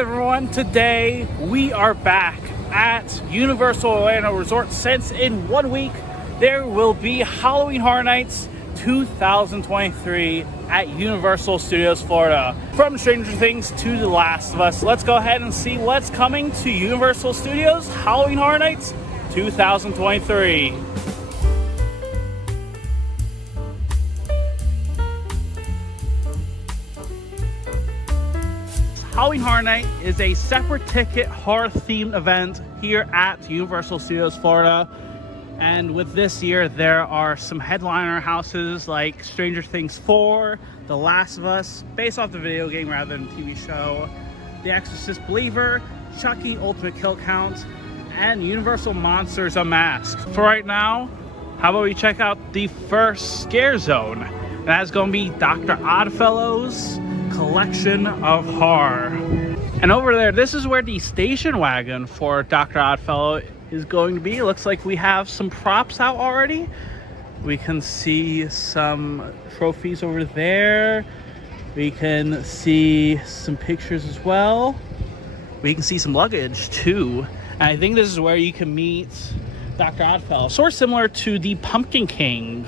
everyone, today we are back at Universal Orlando Resort. Since in 1 week there will be Halloween Horror Nights 2023 at Universal Studios Florida. From Stranger Things to The Last of Us, let's go ahead and see what's coming to Universal Studios Halloween Horror Nights 2023. Halloween Horror Night is a separate ticket horror themed event here at Universal Studios Florida. And with this year, there are some headliner houses like Stranger Things 4, The Last of Us, based off the video game rather than TV show, The Exorcist Believer, Chucky Ultimate Kill Count, and Universal Monsters Unmasked. For right now, how about we check out the first scare zone? That's going to be Dr. Oddfellow's Collection of Horror. And over there, this is where the station wagon for Dr. Oddfellow is going to be. It looks like we have some props out already. We can see some trophies over there. We can see some pictures as well. We can see some luggage too. And I think this is where you can meet Dr. Oddfellow. Sort of similar to the Pumpkin King,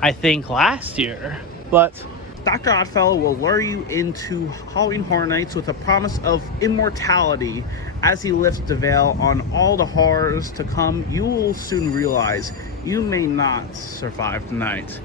I think, last year. But Dr. Oddfellow will lure you into Halloween Horror Nights with a promise of immortality. As he lifts the veil on all the horrors to come, you will soon realize you may not survive the night.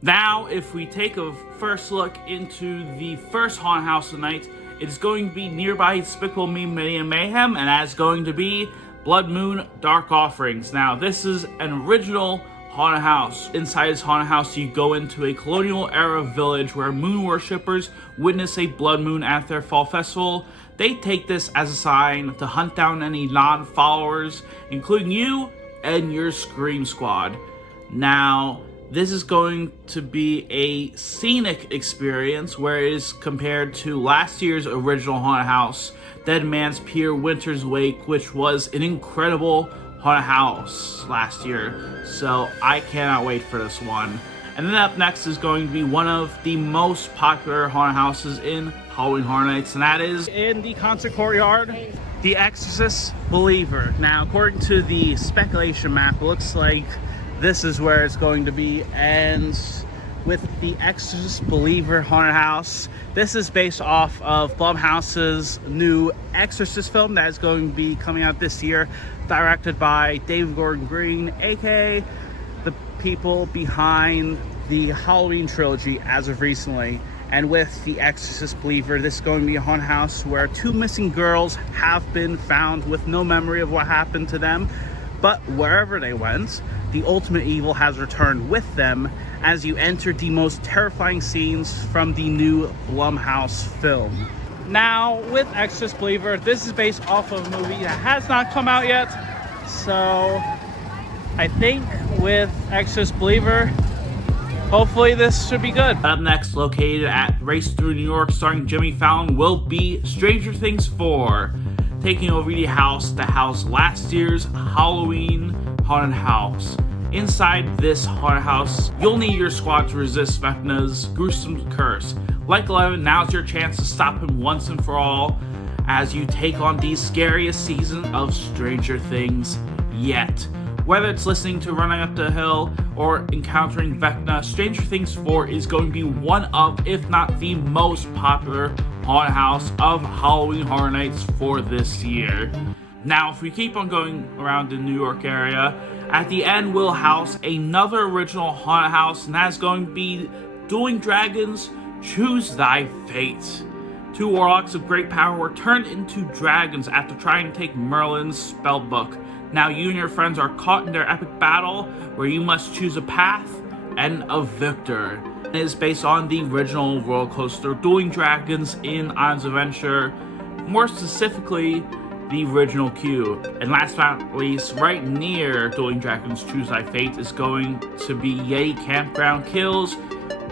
Now, if we take a first look into the first haunted house tonight, it's going to be nearby Despicable Me, Minnie and Mayhem, and that's going to be Blood Moon Dark Offerings. Now, this is an original haunted house. Inside this haunted house, you go into a colonial era village where moon worshippers witness a blood moon at their fall festival. They take this as a sign to hunt down any non-followers, including you and your Scream Squad. Now, this is going to be a scenic experience where it is compared to last year's original haunted house, Dead Man's Pier Winter's Wake, which was an incredible haunted house last year. So I cannot wait for this one. And then up next is going to be one of the most popular haunted houses in Halloween Horror Nights, and that is in the concert courtyard, The Exorcist Believer. Now, according to the speculation map, it looks like this is where it's going to be. And with The Exorcist Believer haunted house, this is based off of Blumhouse's new Exorcist film that is going to be coming out this year, directed by David Gordon Green, aka the people behind the Halloween trilogy as of recently. And with The Exorcist Believer, this is going to be a haunted house where two missing girls have been found with no memory of what happened to them. But wherever they went, the ultimate evil has returned with them as you enter the most terrifying scenes from the new Blumhouse film. Now, with Exorcist Believer, this is based off of a movie that has not come out yet. So I think with Exorcist Believer, hopefully this should be good. Up next, located at Race Through New York, starring Jimmy Fallon, will be Stranger Things 4, taking over the house that housed last year's Halloween haunted house. Inside this haunted house, you'll need your squad to resist Vecna's gruesome curse. Like 11, now's your chance to stop him once and for all as you take on the scariest season of Stranger Things yet. Whether it's listening to Running Up the Hill or encountering Vecna, Stranger Things 4 is going to be one of, if not the most popular haunted house of Halloween Horror Nights for this year. Now, if we keep on going around the New York area, at the end we'll house another original haunted house, and that's going to be Dueling Dragons, Choose Thy Fate. Two warlocks of great power were turned into dragons after trying to take Merlin's spellbook. Now you and your friends are caught in their epic battle where you must choose a path and a victor. It is based on the original roller coaster Dueling Dragons in Islands of Adventure, more specifically the original queue. And last but not least, right near Dueling Dragons Choose Thy Fate is going to be Yeti Campground Kills,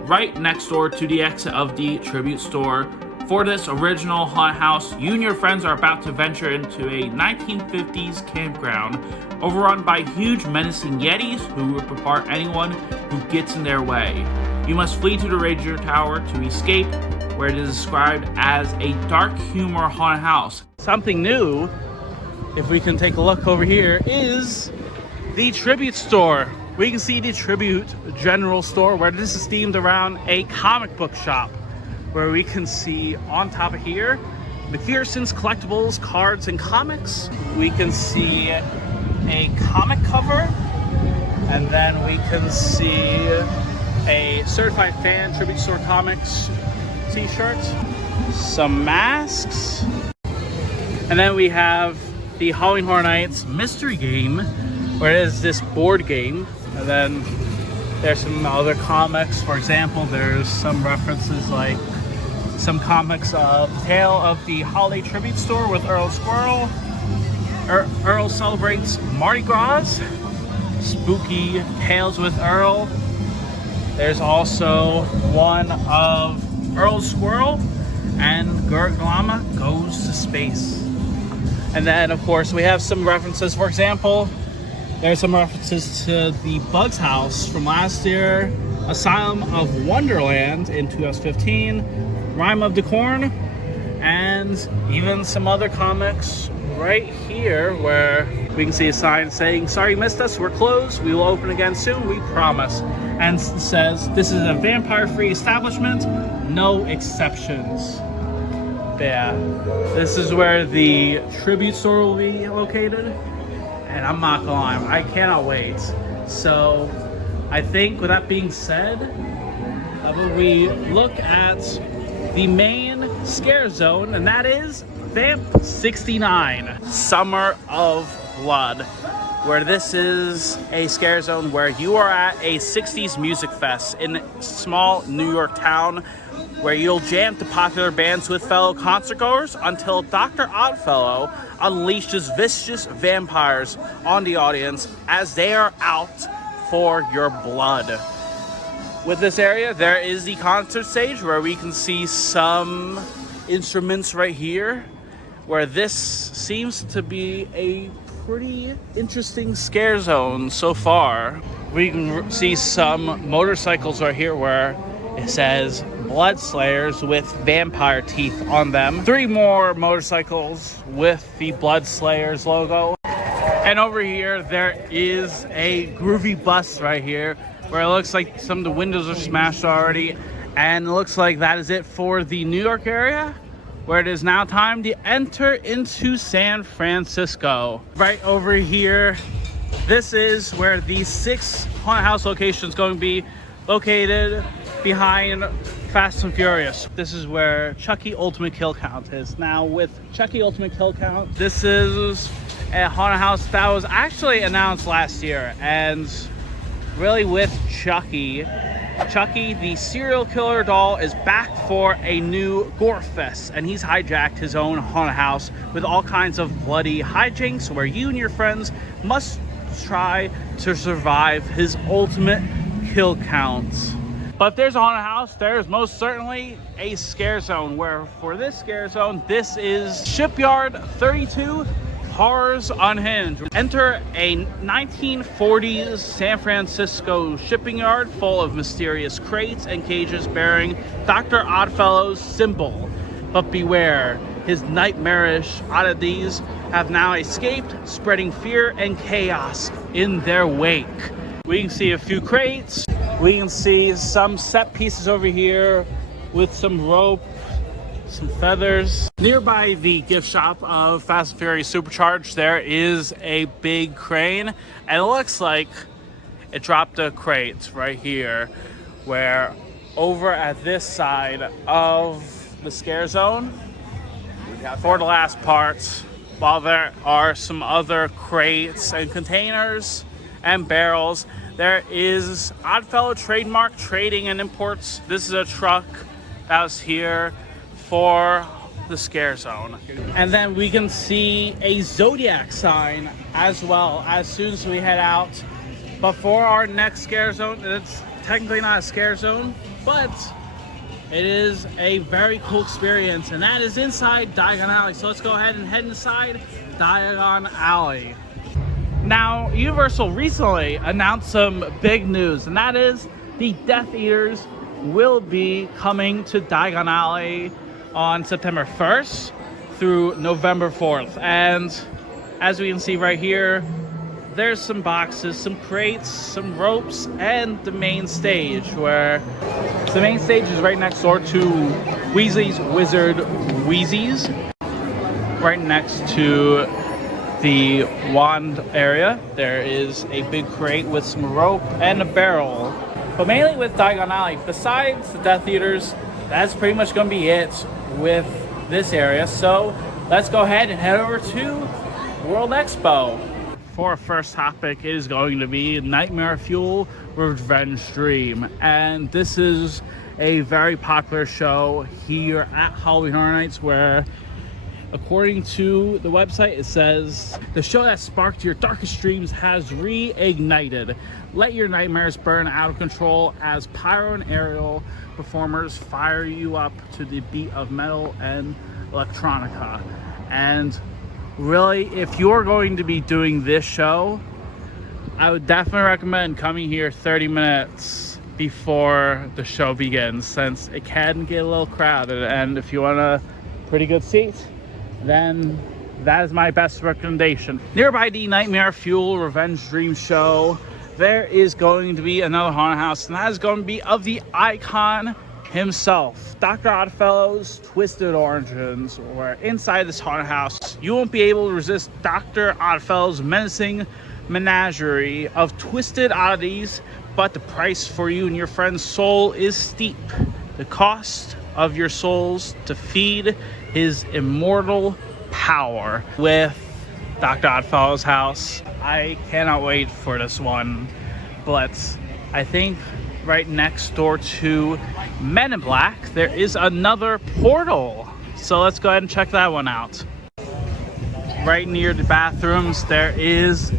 right next door to the exit of the Tribute Store. For this original haunted house, you and your friends are about to venture into a 1950s campground overrun by huge menacing yetis who rip apart anyone who gets in their way. You must flee to the Ranger Tower to escape, where it is described as a dark humor haunted house. Something new, if we can take a look over here, is the Tribute Store. We can see the Tribute General Store, where this is themed around a comic book shop, where we can see on top of here McPherson's collectibles, cards, and comics. We can see a comic cover, and then we can see a certified fan Tribute Store Comics t-shirt, some masks, and then we have the Halloween Horror Nights mystery game, where it is this board game. And then there's some other comics. For example, there's some references like some comics of Tale of the Holiday Tribute Store with Earl Squirrel. Earl celebrates Mardi Gras. Spooky Tales with Earl. There's also one of Earl Squirrel and Gert Llama Goes to Space. And then, of course, we have some references. For example, there's some references to the Bugs House from last year, Asylum of Wonderland in 2015, Rime of the Corn, and even some other comics right here where we can see a sign saying, "Sorry you missed us, we're closed, we will open again soon, we promise." And it says, "This is a vampire-free establishment, no exceptions." Yeah, this is where the Tribute Store will be located. And I'm not gonna lie, I cannot wait. So I think with that being said, we look at the main scare zone, and that is Vamp 69, Summer of Blood, where this is a scare zone where you are at a 60s music fest in small New York town, where you'll jam to popular bands with fellow concertgoers until Dr. Oddfellow unleashes vicious vampires on the audience as they are out for your blood. With this area, there is the concert stage where we can see some instruments right here, where this seems to be a pretty interesting scare zone so far. We can see some motorcycles right here where it says Blood Slayers with vampire teeth on them. 3 more motorcycles with the Blood Slayers logo. And over here, there is a groovy bus right here where it looks like some of the windows are smashed already. And it looks like that is it for the New York area, where it is now time to enter into San Francisco. Right over here, this is where the 6 haunted house location is going to be located behind Fast and Furious. This is where Chucky Ultimate Kill Count is. Now with Chucky Ultimate Kill Count, this is a haunted house that was actually announced last year. And really with Chucky, the serial killer doll, is back for a new gore fest, and he's hijacked his own haunted house with all kinds of bloody hijinks where you and your friends must try to survive his ultimate kill counts. But if there's a haunted house, there's most certainly a scare zone, where for this scare zone, this is Shipyard 32, Horrors Unhinged. Enter a 1940s San Francisco shipping yard full of mysterious crates and cages bearing Dr. Oddfellow's symbol. But beware, his nightmarish oddities have now escaped, spreading fear and chaos in their wake. We can see a few crates. We can see some set pieces over here with some rope, some feathers. Nearby the gift shop of Fast and Furious Supercharged, there is a big crane, and it looks like it dropped a crate right here, where over at this side of the scare zone, for the last part, while there are some other crates and containers and barrels, there is Oddfellow Trademark Trading and Imports. This is a truck that was here for the scare zone. And then we can see a Zodiac sign as well as soon as we head out. But for our next scare zone, it's technically not a scare zone, but it is a very cool experience, and that is inside Diagon Alley. So let's go ahead and head inside Diagon Alley. Now, Universal recently announced some big news, and that is the Death Eaters will be coming to Diagon Alley on September 1st through November 4th. And as we can see right here, there's some boxes, some crates, some ropes, and the main stage, where the main stage is right next door to Weasley's Wizard Wheezy's, right next to the wand area. There is a big crate with some rope and a barrel. But mainly with Diagon Alley, besides the Death Eaters, that's pretty much going to be it with this area. So let's go ahead and head over to World Expo. For our first topic, it is going to be Nightmare Fuel Revenge Dream. And this is a very popular show here at Halloween Horror Nights, where according to the website, it says, the show that sparked your darkest dreams has reignited. Let your nightmares burn out of control as pyro and aerial performers fire you up to the beat of metal and electronica. And really, if you're going to be doing this show, I would definitely recommend coming here 30 minutes before the show begins, since it can get a little crowded. And if you want a pretty good seat, then that is my best recommendation. Nearby the Nightmare Fuel Revenge Dream show, there is going to be another haunted house, and that is going to be of the icon himself, Dr. Oddfellow's Twisted Origins, where inside this haunted house, you won't be able to resist Dr. Oddfellow's menacing menagerie of twisted oddities, but the price for you and your friend's soul is steep. The cost of your souls to feed his immortal power with Dr. Oddfellow's house. I cannot wait for this one. But I think right next door to Men in Black, there is another portal. So let's go ahead and check that one out. Right near the bathrooms, there is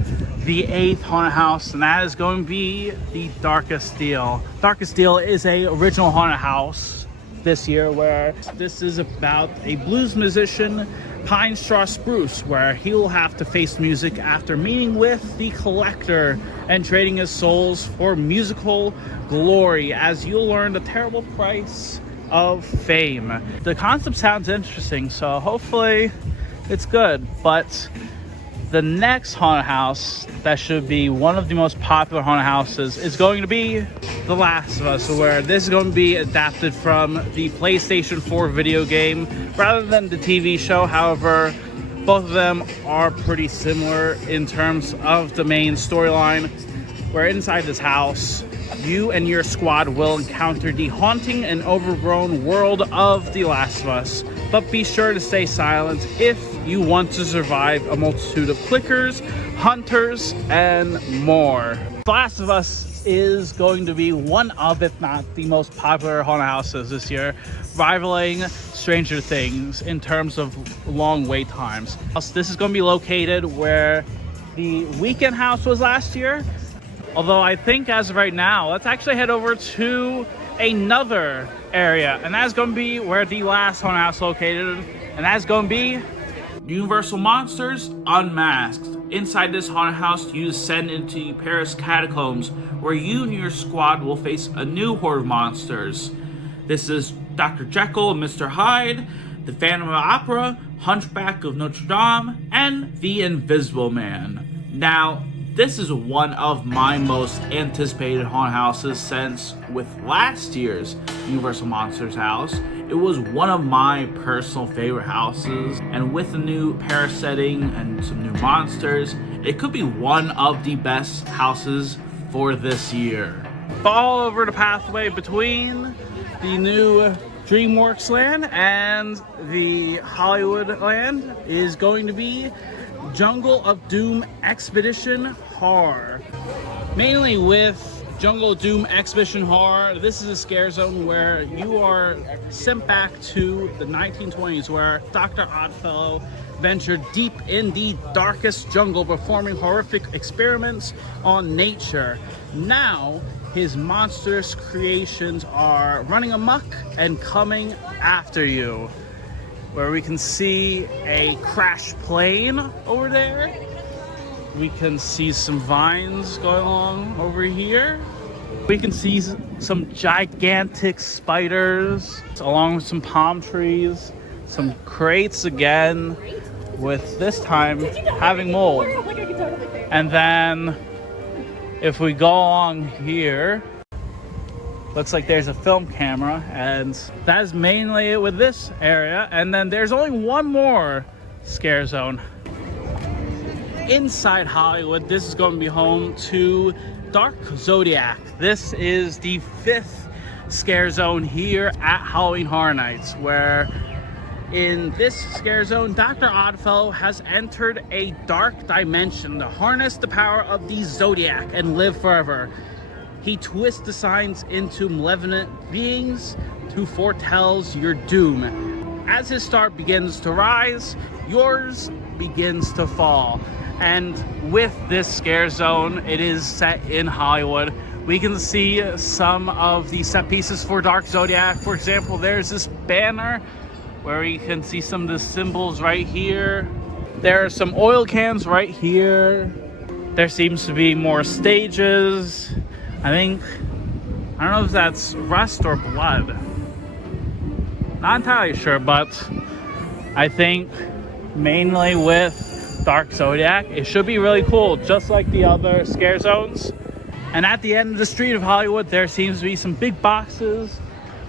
the 8th haunted house, and that is going to be the Darkest Deal. Darkest Deal is a original haunted house this year, where this is about a blues musician, Pine Straw Spruce, where he will have to face music after meeting with the Collector and trading his souls for musical glory, as you'll learn the terrible price of fame. The concept sounds interesting, so hopefully it's good. But the next haunted house that should be one of the most popular haunted houses is going to be The Last of Us, where this is going to be adapted from the PlayStation 4 video game rather than the TV show. However, both of them are pretty similar in terms of the main storyline, where inside this house, you and your squad will encounter the haunting and overgrown world of The Last of Us. But be sure to stay silent if you want to survive a multitude of clickers, hunters, and more. The Last of Us is going to be one of, if not the most popular haunted houses this year, rivaling Stranger Things in terms of long wait times. This is going to be located where the Weekend House was last year. Although I think as of right now, let's actually head over to another area, and that's going to be where the last haunted house is located, and that's going to be Universal Monsters Unmasked. Inside this haunted house, you descend into Paris catacombs, where you and your squad will face a new horde of monsters. This is Dr. Jekyll and Mr. Hyde, the Phantom of the Opera, Hunchback of Notre Dame, and the Invisible Man. Now, this is one of my most anticipated haunted houses, since with last year's Universal Monsters house, it was one of my personal favorite houses, and with the new Paris setting and some new monsters, it could be one of the best houses for this year. Fall over the pathway between the new DreamWorks land and the Hollywood land is going to be Jungle of Doom Expedition Horror. Mainly with Jungle of Doom Expedition Horror, this is a scare zone where you are sent back to the 1920s, where Dr. Oddfellow ventured deep in the darkest jungle, performing horrific experiments on nature. Now, his monstrous creations are running amok and coming after you. Where we can see a crashed plane over there. We can see some vines going along over here. We can see some gigantic spiders along with some palm trees, some crates again, with this time having mold. And then if we go along here, looks like there's a film camera, and that is mainly it with this area. And then there's only one more scare zone. Inside Hollywood, this is going to be home to Dark Zodiac. This is the 5th scare zone here at Halloween Horror Nights, where in this scare zone, Dr. Oddfellow has entered a dark dimension to harness the power of the Zodiac and live forever. He twists the signs into malevolent beings who foretells your doom. As his star begins to rise, yours begins to fall. And with this scare zone, it is set in Hollywood. We can see some of the set pieces for Dark Zodiac. For example, there's this banner where you can see some of the symbols right here. There are some oil cans right here. There seems to be more stages. I don't know if that's rust or blood. Not entirely sure, but I think mainly with Dark Zodiac, it should be really cool, just like the other scare zones. And at the end of the street of Hollywood, there seems to be some big boxes,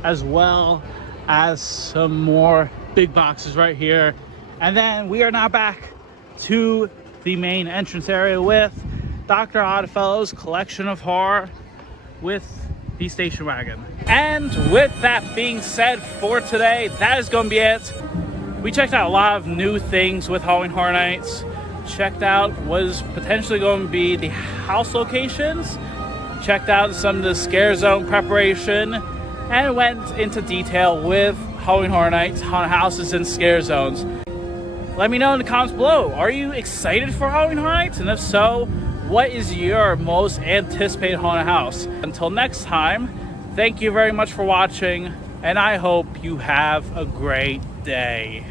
as well as some more big boxes right here. And then we are now back to the main entrance area with Dr. Oddfellow's collection of horror with the station wagon. And with that being said for today, that is going to be it. We checked out a lot of new things with Halloween Horror Nights. Checked out what is potentially going to be the house locations. Checked out some of the scare zone preparation, and went into detail with Halloween Horror Nights, haunted houses, and scare zones. Let me know in the comments below, are you excited for Halloween Horror Nights? And if so, what is your most anticipated haunted house? Until next time, thank you very much for watching, and I hope you have a great day.